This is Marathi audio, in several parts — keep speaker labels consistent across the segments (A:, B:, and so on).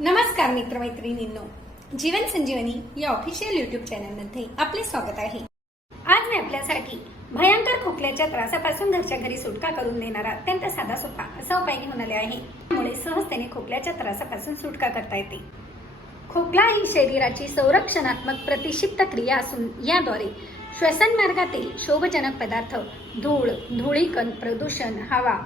A: नमस्कार मित्रमैत्रिणींनो. जीवन संजीवनी या ऑफिशियल युट्यूब चॅनलमध्ये आपले स्वागत आहे. आज मी आपल्यासाठी भयंकर खोकल्याच्या त्रासापासून घरच्या घरी सुटका करून देणारा अत्यंत साधा सोपा असा उपाय घेऊन आले आहे. त्यामुळे सहजतेने खोकल्याच्या त्रासापासून सुटका करता येते. खोकला ही शरीराची संरक्षणात्मक प्रतिषिप्त क्रिया असून याद्वारे श्वसन मार्गातील शोभजनक पदार्थ धूळ धुळीकण प्रदूषण हवा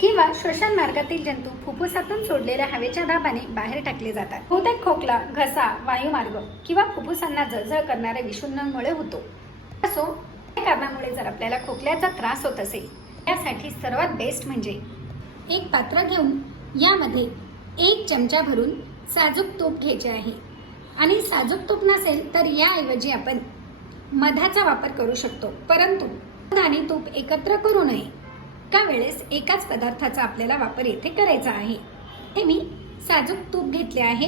A: किंवा श्वसन मार्गातील जंतू फुफ्फुसातून सोडलेल्या हवेच्या दाबाने बाहेर टाकले जातात. बहुतेक खोकला घसा वायुमार्ग किंवा फुफ्फुसांना जळजळ करणाऱ्या विषुणांमुळे होतो. असो या कारणामुळे जर आपल्याला खोकल्याचा त्रास होत असेल त्यासाठी सर्वात बेस्ट म्हणजे एक पात्र घेऊन यामध्ये एक चमचा भरून साजूक तूप घ्यायचे आहे. आणि साजूक तूप नसेल तर याऐवजी आपण मधाचा वापर करू शकतो. परंतु मध आणि तूप एकत्र करू नये. एका वेळेस एकाच पदार्थाचा आपल्याला वापर येथे करायचा आहे. हे मी साजूक तूप घेतले आहे.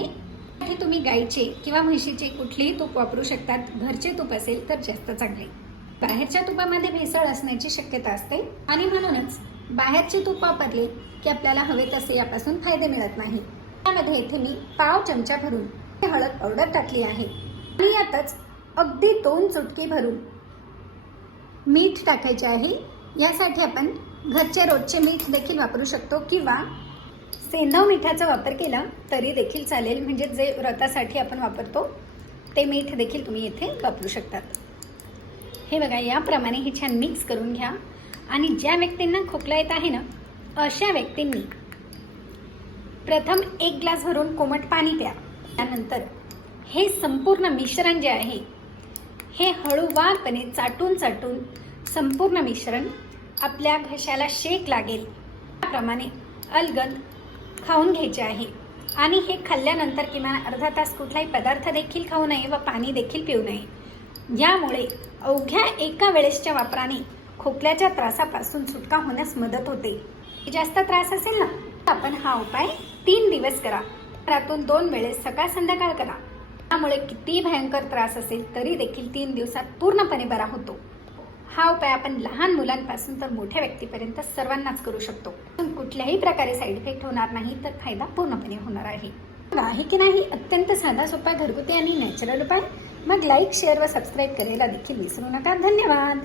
A: हे तुम्ही गाईचे किंवा म्हशीचे कुठलेही तूप वापरू शकतात. घरचे तूप असेल तर जास्त चांगले. बाहेरच्या तुपामध्ये भेसळ असण्याची शक्यता असते. आणि म्हणूनच बाहेरचे तूप वापरले की आपल्याला हवे तसे यापासून फायदे मिळत नाही. त्यामध्ये इथे मी पाव चमचा भरून हळद पावडर टाकली आहे. आणि यातच अगदी दोन चुटकी भरून मीठ टाकायचे आहे. यासाठी आपण घरचे रोजचे मीठ देखील वापरू शकतो किंवा सेंधव मिठाचा वापर केला तरी देखील चालेल. म्हणजे जे व्रतासाठी आपण वापरतो ते मीठ देखील तुम्ही येथे वापरू शकतात. हे बघा याप्रमाणे हे छान मिक्स करून घ्या. आणि ज्या व्यक्तींना खोकला येत आहे ना अशा व्यक्तींनी प्रथम एक ग्लास भरून कोमट पाणी प्या. त्यानंतर हे संपूर्ण मिश्रण जे आहे हे हळूवारपणे चाटून चाटून संपूर्ण मिश्रण आपल्या घशाला शेक लागेल. त्याप्रमाणे अलगद खाऊन घ्यायचे आहे. आणि हे खाल्ल्यानंतर किमान अर्धा तास कुठलाही पदार्थ देखील खाऊ नये व पाणी देखील पिऊ नये. यामुळे अवघ्या एका वेळेसच्या वापराने खोकल्याच्या त्रासापासून सुटका होण्यास मदत होते. जास्त त्रास असेल ना तर आपण हा उपाय तीन दिवस करा. रातून दोन वेळेस सकाळ संध्याकाळ करा. त्यामुळे किती भयंकर त्रास असेल तरी देखील तीन दिवसात पूर्णपणे बरा होतो. हा उपाय आपण लहान मुलांपासून तर मोठ्या व्यक्तीपर्यंत सर्वांनाच करू शकतो. पण कुठल्याही प्रकारे साईड इफेक्ट होणार नाही तर फायदा पूर्णपणे होणार आहे. आहे की नाही? अत्यंत साधा सोपा घरगुती आणि नॅचरल उपाय. मग लाईक शेअर व सबस्क्राईब करायला देखील विसरू नका. धन्यवाद!